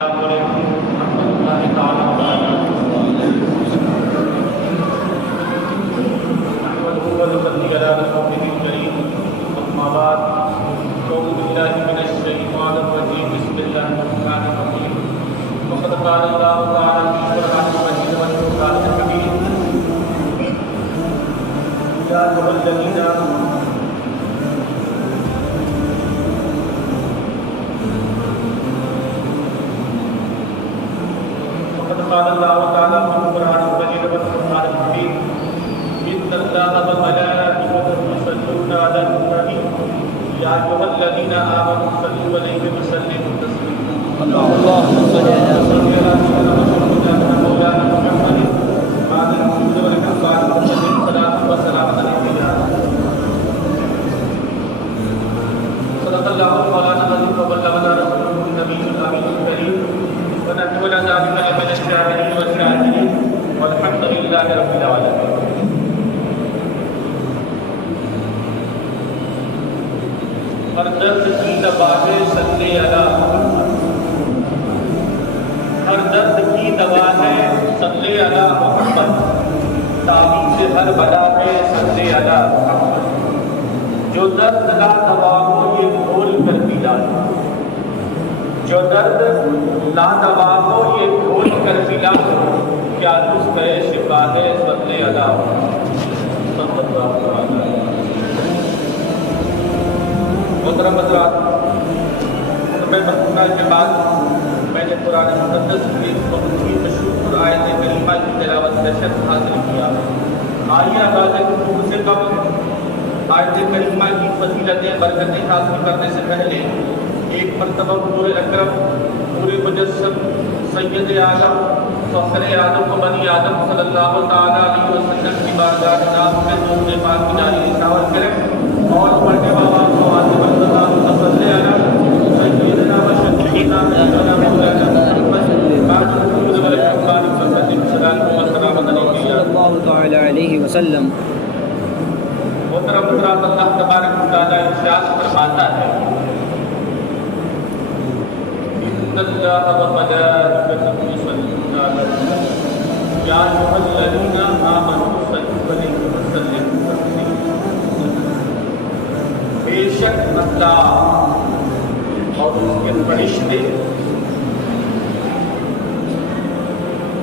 السلام علیکم ورحمۃ اللہ تعالیٰ وبرکاتہ۔ نحمده ونصلي على رسوله الكريم، أما بعد، أعوذ بالله من الشيطان الرجيم، بسم الله الرحمن الرحيم۔ وقد قال الله تعالى في القرآن المجيد والفرقان الحميد: يا أيها الذين قال الله تعالى في القرآن المجيد والفرقان الحميد: إن الله وملائكته يصلون على النبي يا أيها الذين آمنوا صلوا عليه وسلموا تسليما اللهم صل على سيدنا مولانا محمد وعلى آله وصحبه وسلم صلاة وسلام عليك يا صدق الله مولانا العظيم وبلغنا رسوله النبي الأمين الكريم ونحن ولا ذلك من الشاهدين والشاهدين والحمد لله رب العالمين۔ ہر درد کی دوا ہے صلی علی محمد، ہر درد کی دوا ہے صلی علی محمد، تعویذ ہر بلا ہے صلی علی محمد، جو درد لا دوا ہو یہ کھول کر پلا، جو درد لا دوا ہو یہ کھول کر پلا، کیا نسخہ شفا ہے صلی علی محمد صلی اللہ علیہ وسلم۔ محترم حضرات، خطبہ مرحومہ کے بعد میں نے قرآن مقدس کی بہت ہی مشہور آیت کریمہ کی تلاوت کا شرف حاصل کیا۔ آئیے آغاز گفتگو سے قبل آیت کریمہ کی فضیلتیں برکتیں حاصل کرنے سے پہلے ایک مرتبہ حضور اکرم نور مجسم سید اعظم فخر آدم و بنی آدم صلی اللہ تعالیٰ علیہ وسلم کی بارگاہ جناب میں درود پاک کی جاری نشاور کریں اور پڑھنے والا کو عاطف اللہ صلی علی سیدنا و شفیعنا مولانا محمد بعد رسول اللہ وسلم سلام و سلام علیہ علیہ وسلم۔ محترم حضرات، اللہ تبارک و تعالیٰ ارشاد فرماتا ہے: ان اللہ وملائکته یصلون علی النبی یا ایھا الذین آمنوا صلوا علیہ وسلموا تسلیما۔ بے شک اللہ اور اس کے فرشتے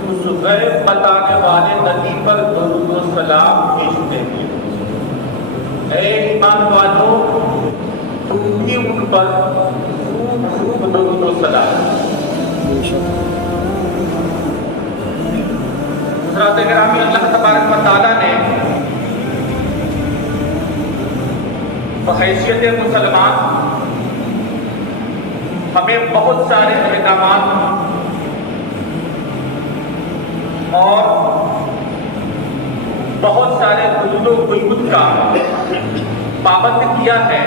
اس غیب بتانے والے نبی پر درود و سلام بھیجتے ہیں۔ اے ایمان والو، تم بھی ان پر خوب خوب درود و سلام۔ حضرات گرامی، اللہ تبارک و تعالیٰ نے بحیثیت مسلمان ہمیں بہت سارے احکامات اور بہت سارے حدود و قیود کا پابند کیا ہے۔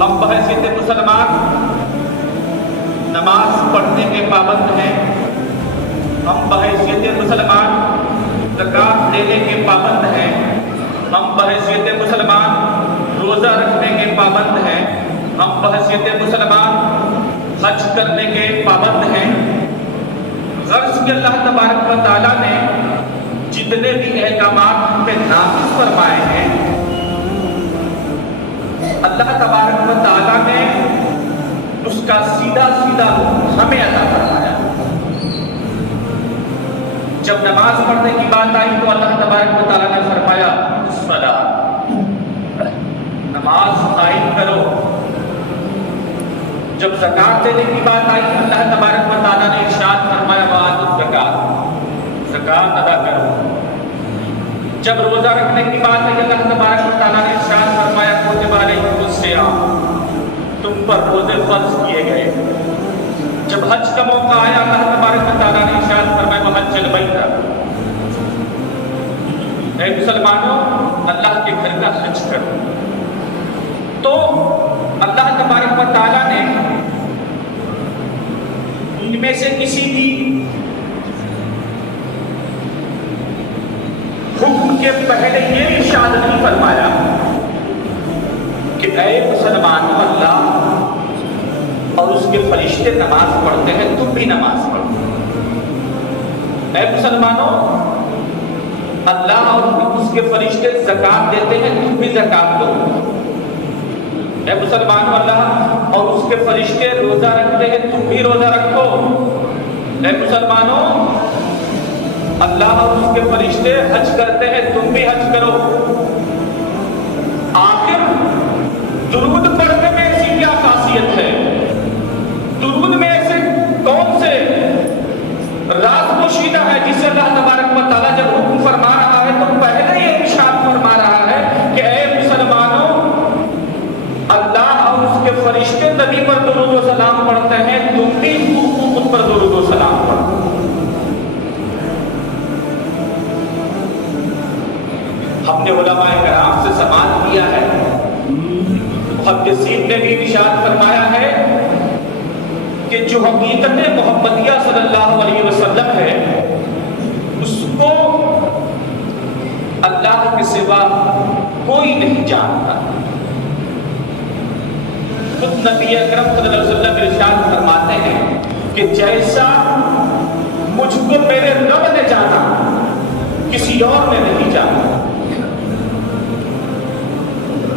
ہم بحیثیت مسلمان نماز پڑھنے کے پابند ہیں، ہم بحیثیت مسلمان زکوٰۃ دینے کے پابند ہیں، ہم بحیثیت مسلمان روزہ رکھنے کے پابند ہیں، ہم بحیثیت مسلمان حج کرنے کے پابند ہیں۔ غرض کہ اللہ تبارک و تعالیٰ نے جتنے بھی احکامات ہم پہ نافذ فرمائے ہیں، اللہ تبارک و تعالیٰ نے اس کا سیدھا سیدھا ہمیں عطا فرمایا۔ جب نماز پڑھنے کی بات آئی تو اللہ تبارک و تعالیٰ نے فرمایا الصلاۃ، نماز قائم کرو۔ جب زکوٰۃ دینے کی بات آئی اللہ تبارک و تعالیٰ نے ارشاد فرمایا وآتوا الزکاۃ، زکوٰۃ ادا کرو۔ جب روزہ رکھنے کی بات آئی اللہ تبارک و تعالیٰ نے ارشاد فرمایا کتب علیکم الصیام، تم پر روزے فرض کیے گئے۔ جب حج کا موقع آیا اللہ تبارک و تعالیٰ نے ارشاد فرمایا وحج البیت، اے مسلمانوں اللہ کے گھر کا حج کرو۔ تو اللہ تبارک و تعالیٰ نے ان میں سے کسی بھی حکم کے پہلے یہ ارشاد نہیں فرمایا کہ اے مسلمانوں اللہ فرشتے نماز پڑھتے ہیں تم بھی نماز پڑھو۔ اے مسلمانوں، اللہ اور اس کے فرشتے زکات دیتے ہیں تم بھی زکات دو۔ اے مسلمانوں، اللہ اور اس کے فرشتے روزہ رکھتے ہیں تم بھی روزہ رکھو۔ اے مسلمانوں، اللہ اور اس کے فرشتے حج کرتے ہیں تم بھی حج کرو۔ آخر درود پڑھنے میں ایسی کیا خاصیت ہے؟ درود میں ایسے کون سے راز پوشیدہ ہے جسے اللہ تبارک و تعالیٰ جب حکم فرما رہا ہے تو پہلے یہ ارشاد فرما رہا ہے کہ اے مسلمانوں، اللہ اور اس کے فرشتے نبی پر درود و سلام پڑھتے ہیں تم بھی ان پر درود و سلام پڑھو۔ ہم نے علماء کرام سے سماعت کیا ہے، محدثین نے بھی ارشاد فرمایا ہے کہ جو حقیقت محمدیہ صلی اللہ علیہ وسلم ہے اس کو اللہ کے سوا کوئی نہیں جانتا۔ خود نبی اکرم صلی اللہ علیہ وسلم ارشاد فرماتے ہیں کہ جیسا مجھ کو میرے رب نے جانا کسی اور نے نہیں جانا۔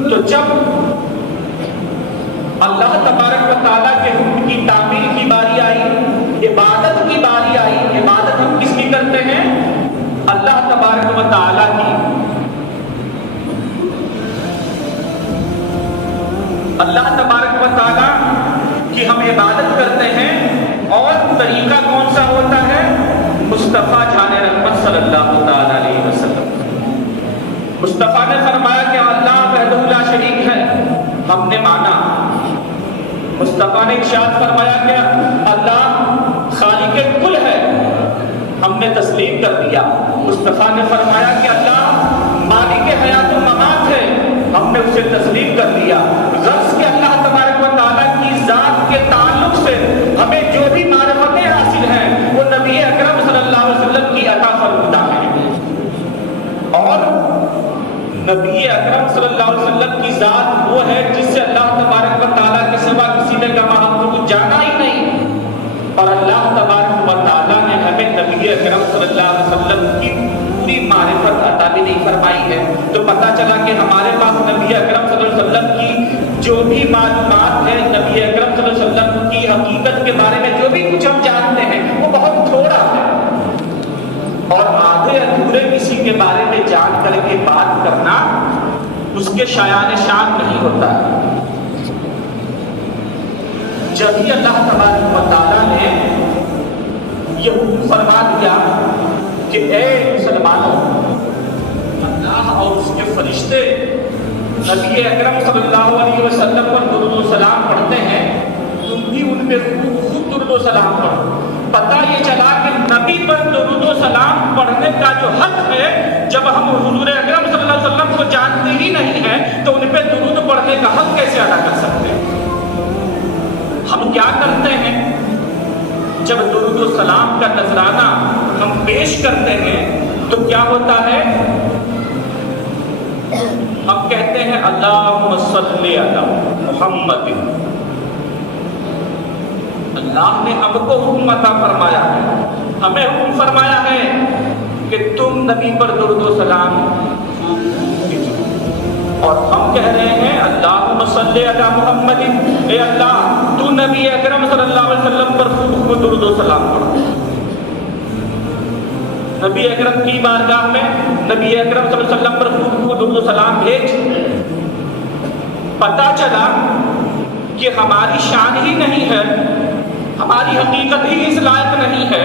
تو جب اللہ تبارک و تعالیٰ کے حکم کی تعمیل کی باری آئی، عبادت کی باری آئی، عبادت ہم کس کی کرتے ہیں؟ اللہ تبارک و تعالیٰ کی۔ اللہ تبارک و تعالیٰ کی ہم عبادت کرتے ہیں، اور طریقہ کون سا ہوتا ہے؟ مصطفیٰ جان رحمت صلی اللہ تعالیٰ علیہ وسلم۔ مصطفیٰ نے فرمایا کہ اللہ وحدہ لا شریک ہے، ہم نے مانا۔ مصطفیٰ نے ارشاد فرمایا کہ اللہ خالق کل ہے، ہم نے تسلیم کر دیا۔ مصطفیٰ نے فرمایا کہ اللہ مالک حیات و ممات ہے، ہم نے اسے تسلیم کر دیا۔ غرض کہ اللہ تبارک و تعالیٰ کی ذات کے تعلق سے ہمیں جو بھی معرفتیں حاصل ہیں وہ نبی اکرم صلی اللہ علیہ وسلم کی عطا فرمودہ ہیں، اور نبی اکرم صلی اللہ علیہ وسلم کی ذات وہ ہے جس سے اللہ تبارک و تعالیٰ کے سوا کسی نے کہا ہم کو جانا ہی نہیں، اور اللہ تبارک و تعالیٰ نے ہمیں نبی اکرم صلی اللہ علیہ وسلم کی پوری معرفت عطا بھی نہیں فرمائی ہے۔ تو پتہ چلا کہ ہمارے پاس نبی اکرم صلی اللہ علیہ وسلم کی جو بھی معلومات ہے، نبی اکرم صلی اللہ علیہ وسلم کی حقیقت کے بارے میں جو بھی کچھ ہم جانتے ہیں وہ بہت تھوڑا ہے، اور آدھے ادھورے کسی کے بارے میں جان کر کے بات کرنا اس کے شایان شان نہیں ہوتا۔ جب ہی اللہ تبارک و تعالیٰ نے یہ حکم فرما دیا کہ اے مسلمانوں، اللہ اور اس کے فرشتے نبی اکرم صلی اللہ علیہ وسلم پر درود و سلام پڑھتے ہیں، تم بھی ان پہ خوب درود و سلام پڑھو۔ پتہ یہ چلا کہ نبی پر درود و سلام پڑھنے کا جو حق ہے، جب ہم حضور اکرم صلی اللہ علیہ وسلم کو جانتے ہی نہیں ہیں تو ان پہ درود پڑھنے کا حق کیسے ادا کر سکتے ہیں؟ ہم کیا کرتے ہیں جب درود و سلام کا نذرانہ ہم پیش کرتے ہیں تو کیا ہوتا ہے؟ ہم کہتے ہیں اللہم صلی علی محمد۔ اللہ نے ہم کو حکم عطا فرمایا ہے، ہمیں حکم فرمایا ہے کہ تم نبی پر درود و سلام کیجو، اور ہم کہہ رہے ہیں اللہم صلی علی محمد، اے اللہ تو نبی اکرم صلی اللہ علیہ وسلم پر خوب درود و سلام پڑھو۔ نبی اکرم کی بارگاہ میں نبی اکرم صلی اللہ علیہ وسلم پر خوب درود و سلام بھیج۔ پتہ چلا کہ ہماری شان ہی نہیں ہے، ہماری حقیقت ہی اس لائق نہیں ہے،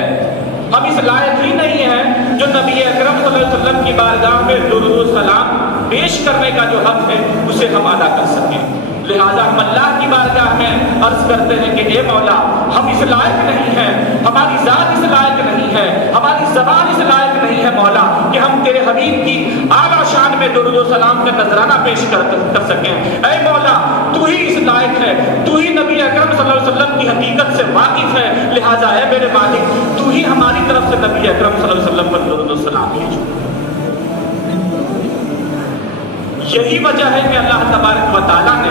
ہم اس لائق ہی نہیں ہیں جو نبی اکرم صلی اللہ علیہ وسلم کی بارگاہ میں درود و سلام پیش کرنے کا جو حق ہے اسے ہم ادا کر سکیں۔ لہذا ہم اللہ کی بارگاہ میں عرض کرتے ہیں کہ اے مولا، ہم اس لائق نہیں ہیں، ہماری ذات اس لائق نہیں ہے، ہماری زبان اس لائق نہیں ہے مولا کہ ہم تیرے حبیب کی اعلیٰ شان میں درود و سلام کا نذرانہ پیش کر سکیں۔ اے مولا، تو ہی اس لائق ہے، تو ہی نبی اکرم صلی اللہ علیہ وسلم کی حقیقت سے واقف ہے، لہذا اے میرے مالک تو ہی ہماری طرف سے نبی اکرم صلی اللہ علیہ وسلم پر درود و سلام بھیجو۔ یہی وجہ ہے کہ اللہ تبارک و تعالیٰ نے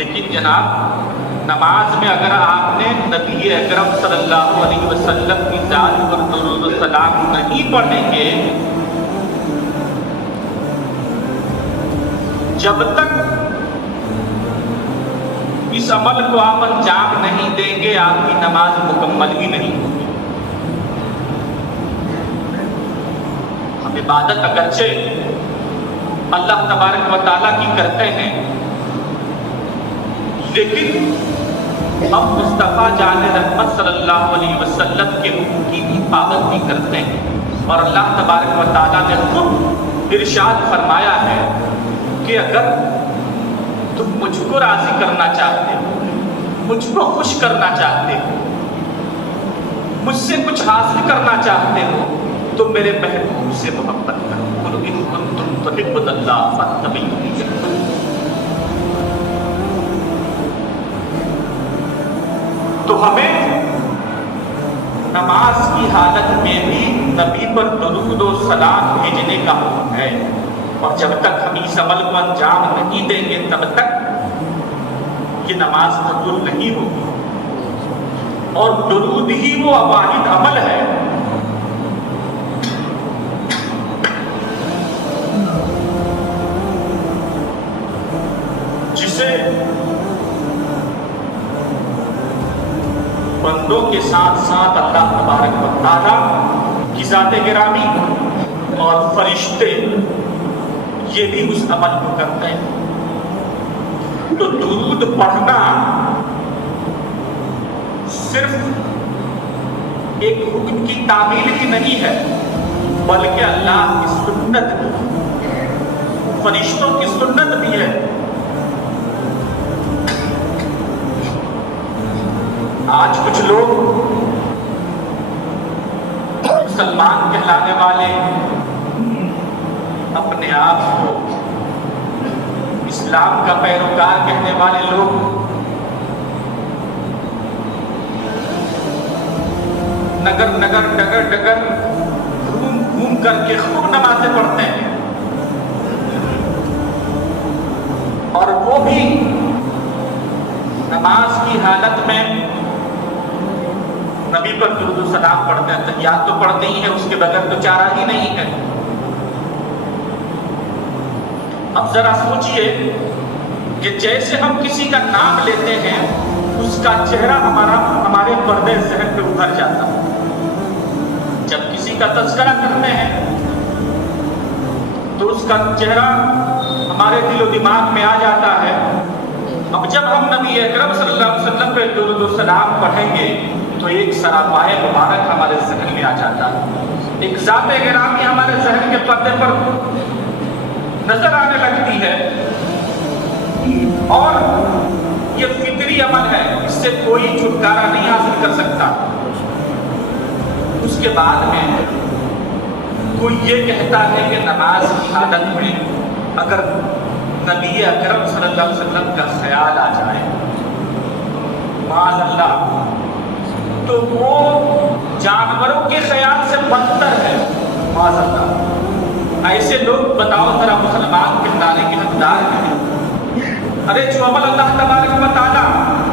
لیکن جناب نماز میں اگر آپ نے نبی اکرم صلی اللہ علیہ وسلم کی ذات پر درود و سلام نہیں پڑھیں گے، جب تک اس عمل کو آپ انجام نہیں دیں گے آپ کی نماز مکمل ہی نہیں ہوگی۔ ہم عبادت اگرچہ اللہ تبارک و تعالیٰ کی کرتے ہیں، لیکن ہم مصطفیٰ جان رحمت صلی اللہ علیہ وسلم کے حکم کی بھی پابندی کرتے ہیں، اور اللہ تبارک و تعالیٰ نے خود ارشاد فرمایا ہے کہ اگر تم مجھ کو راضی کرنا چاہتے ہو، مجھ کو خوش کرنا چاہتے ہو، مجھ سے کچھ حاصل کرنا چاہتے ہو تو میرے محبوب سے محبت کرو۔ قل ان کنتم تحبون اللہ فاتبعونی۔ تو ہمیں نماز کی حالت میں بھی نبی پر درود و سلام بھیجنے کا حکم ہے، اور جب تک ہم اس عمل کو انجام نہیں دیں گے تب تک یہ نماز قبول نہیں ہوگی۔ اور درود ہی وہ واحد عمل ہے جسے بندوں کے ساتھ ساتھ اللہ تبارک و تعالیٰ کی ذات گرامی اور فرشتے یہ بھی اس عمل کو کرتے ہیں۔ تو درود پڑھنا صرف ایک حکم کی تعمیل ہی نہیں ہے، بلکہ اللہ کی سنت بھی، فرشتوں کی سنت بھی ہے۔ آج کچھ لوگ مسلمان کہلانے والے اپنے آپ کو اسلام کا پیروکار کہنے والے لوگ نگر نگر ڈگر ڈگر گھوم گھوم کر کے خوب نمازیں پڑھتے ہیں، اور وہ بھی نماز کی حالت میں نبی پر درود و سلام پڑھتے ہیں۔ تحیات تو پڑھتے ہی ہیں، اس کے بغیر تو چارہ ہی نہیں ہے۔ اب ذرا سوچئے کہ جیسے ہم کسی کا نام لیتے ہیں اس کا چہرہ ہمارے پردے ذہن پہ ابھر جاتا ہے۔ جب کسی کا تذکرہ کرتے ہیں تو اس کا چہرہ ہمارے دل و دماغ میں آ جاتا ہے۔ اب جب ہم نبی اکرم صلی اللہ علیہ وسلم پہ درود و سلام پڑھیں گے تو ایک سراپائے مبارک ہمارے ذہن میں آ جاتا ہے، ایک ذات گرامی ہمارے ذہن کے پردے پر نظر آنے لگتی ہے، اور یہ فطری عمل ہے، اس سے کوئی چھٹکارا نہیں حاصل کر سکتا۔ اس کے بعد میں کوئی یہ کہتا ہے کہ نماز کی حالت میں اگر نبی اکرم صلی اللہ علیہ وسلم کا خیال آ جائے معاذ اللہ تو وہ جانوروں کے خیال سے بدتر ہے، معاذ اللہ۔ ایسے لوگ بتاؤ ذرا مسلمان کہلانے کے حقدار ہیں؟ ارے جو عمل اللہ تبارک و تعالیٰ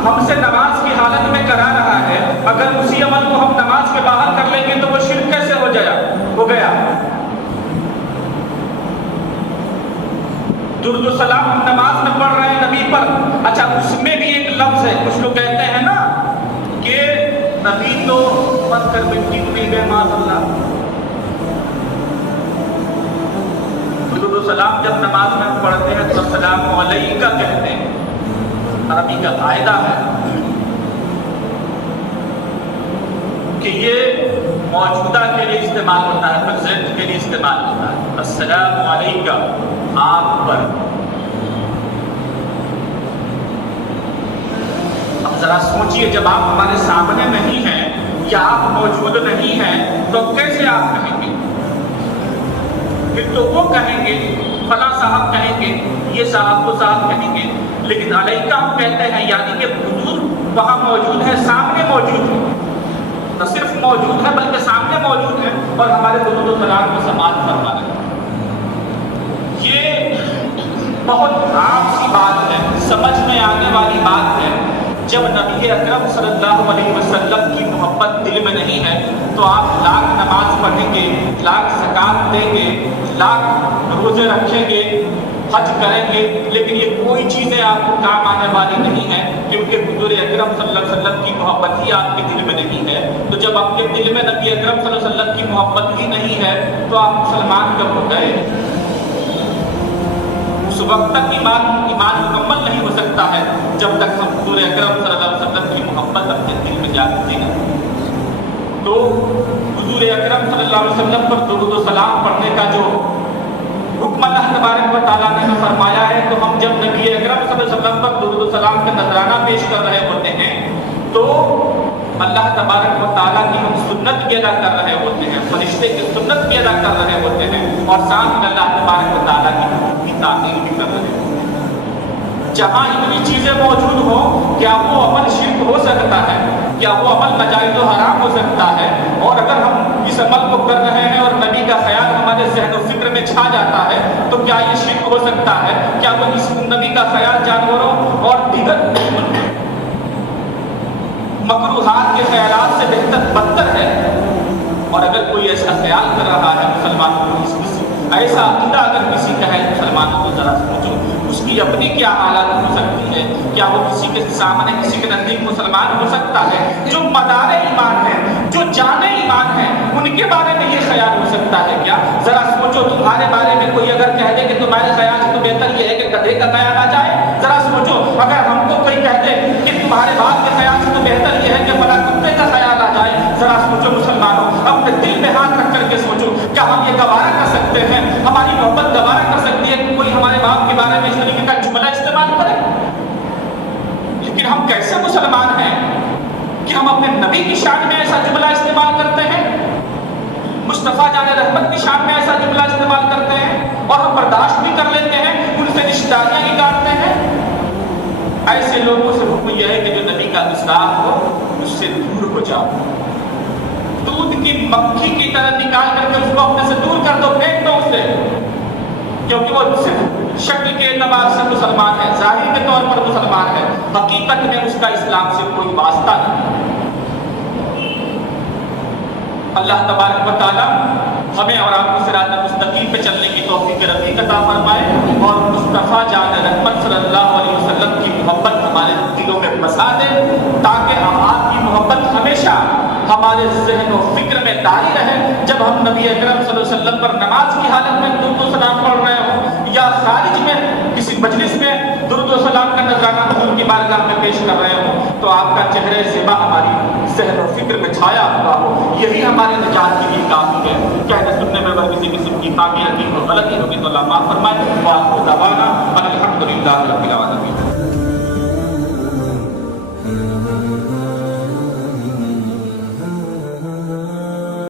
ہم سے نماز کی حالت میں کرا رہا ہے، اگر اسی عمل کو ہم نماز کے باہر کر لیں گے تو وہ شرک کیسے ہو گیا؟ درود و سلام ہم نماز میں پڑھ رہے ہیں نبی پر، اچھا اس میں بھی ایک لفظ ہے، کچھ لوگ کہتے ہیں نا کہ نبی تو مت کر مٹی کو مل گئے، معاذ اللہ۔ درود و سلام جب نماز میں پڑھتے ہیں تو السلام علیکہ کہتے ہیں، عربی کا قاعدہ ہے کہ یہ موجودہ کے لیے استعمال ہوتا ہے، پریزنٹ کے لیے استعمال ہوتا ہے۔ السلام علیکہ، آپ پر۔ اب ذرا سوچئے جب آپ ہمارے سامنے نہیں ہیں یا آپ موجود نہیں ہیں تو کیسے آپ کہیں گے؟ پھر تو وہ کہیں گے، فلاں صاحب کہیں گے، یہ صاحب وہ صاحب کہیں گے، لیکن علیکہ ہم کہتے ہیں، یعنی کہ حضور وہاں موجود ہے، سامنے موجود ہے، نہ صرف موجود ہے بلکہ سامنے موجود ہے، اور ہمارے درود و سلام کو سماعت فرما رہے ہیں۔ یہ بہت عام سی بات ہے، سمجھ میں آنے والی نبی اکرم صلی اللہ علیہ وسلم کی محبت دل میں نہیں ہے تو آپ لاکھ نماز پڑھیں گے، لاکھ زکات دیں گے، لاکھ روزے رکھیں گے، حج کریں گے، لیکن یہ کوئی چیزیں آپ کو کام آنے والی نہیں ہے، کیونکہ حضور اکرم صلی اللہ علیہ وسلم کی محبت ہی آپ کے دل میں نہیں ہے۔ تو جب آپ کے دل میں نبی اکرم صلی اللہ علیہ وسلم کی محبت ہی نہیں ہے تو آپ مسلمان کب ہو گئے؟ اس وقت تک ایمان مکمل نہیں ہو سکتا ہے جب تک ہم حضور اکرم صلی اللہ علیہ وسلم کی محبت اپنے دل میں جاگتے ہیں۔ تو حضور اکرم صلی اللہ علیہ وسلم پر درود و سلام پڑھنے کا جو حکم اللہ تبارک و تعالیٰ نے فرمایا ہے، تو ہم جب نبی اکرم صلی اللہ علیہ وسلم پر درود و سلام کا نذرانہ پیش کر رہے ہوتے ہیں تو اللہ تبارک و تعالیٰ کی ہم سنت بھی ادا کر رہے ہوتے ہیں، فرشتے کی سنت بھی ادا کر رہے ہوتے ہیں، اور ساتھ میں اللہ تبارک و تعالیٰ کی تعظیم بھی کر رہے ہوتے ہیں۔ جہاں اتنی چیزیں موجود ہوں، کیا وہ عمل شرک ہو سکتا ہے؟ کیا وہ عمل ناجائز و حرام ہو سکتا ہے؟ اور اگر ہم اس عمل کو کر رہے ہیں اور نبی کا خیال ہمارے ذہن و فکر میں چھا جاتا ہے تو کیا یہ شرک ہو سکتا ہے؟ کیا وہ اس نبی کا خیال جانوروں اور دیگر مکروہات کے خیالات سے بہتر بدتر ہے؟ اور اگر کوئی ایسا خیال کر رہا ہے مسلمانوں کو، ایسا عقیدہ اگر کسی کا ہے مسلمانوں کو ذرا سوچو اس کی اپنی کیا حالت ہو سکتی ہے؟ کیا وہ کسی کے سامنے کسی کے نزدیک مسلمان ہو سکتا ہے؟ جو مدار ایمان ہے، جو جان ایمان ہے، ان کے بارے میں یہ خیال ہو سکتا ہے کیا؟ ذرا سوچو، تمہارے بارے میں کوئی اگر کہہ دے کہ تمہارے خیال سے تو بہتر یہ ہے کہ گدھے کا خیال آ جائے، ذرا سوچو اگر ہم کو کوئی کہہ دے کہ تمہارے باپ کے خیال سے تو بہتر یہ ہے کہ فلاں کتے کا خیال آ جائے، ذرا سوچو مسلمانوں، اپنے دل میں ہاتھ رکھ کر کے سوچو، کیا ہم یہ گوارا کر سکتے ہیں؟ ہماری محبت گوارا کر سکتی ہے کہ کوئی ہمارے باپ کے بارے میں اس طریقے کا جملہ استعمال کرے؟ لیکن ہم کیسے مسلمان ہیں کہ ہم اپنے نبی کی شان میں ایسا جملہ استعمال کرتے ہیں، مصطفیٰ جان رحمت کی شان میں ایسا جملہ استعمال کرتے ہیں، اور ہم برداشت بھی کر لیتے ہیں، ان سے رشتہ داریاں نکالتے ہیں؟ ایسے لوگوں سے حکم یہ ہے کہ جو نبی کا گستاخ ہو اس سے دور ہو جاؤ، دودھ کی مکھی کی طرح نکال کر کے اس کو اپنے سے دور کر دو، پھینک دو اسے، کیونکہ وہ صرف شکل کے اعتبار سے مسلمان ہے، ظاہر کے طور پر مسلمان ہے، حقیقت میں اس کا اسلام سے کوئی واسطہ نہیں۔ اللہ تبارک و تعالیٰ ہمیں اور آپ کو صراط مستقیم پہ چلنے کی توفیق رفیق عطا فرمائے، اور مصطفیٰ جان رحمت صلی اللہ علیہ وسلم کی محبت ہمارے دلوں میں بسا دے، تاکہ ہم آپ کی محبت ہمیشہ ہمارے ذہن و فکر میں طاری رہے۔ جب ہم نبی اکرم صلی اللہ علیہ وسلم پر نماز کی حالت میں درود و سلام پڑھ رہے ہوں، یا خارج میں کسی مجلس میں درود و سلام کا نذرانہ حضور کی بارگاہ میں پیش کر رہے ہوں، تو آپ کا چہرہ زیبا ہماری ذہن و فکر میں چھایا ہوا ہو، یہی ہماری نجات کے لیے کافی ہے۔ کہنے سننے میں اگر کسی قسم کی خامی حقیق اور غلطی ہوگی تو اللہ معاف فرمائے۔ وآخر دعوانا ان الحمد للہ رب العالمین۔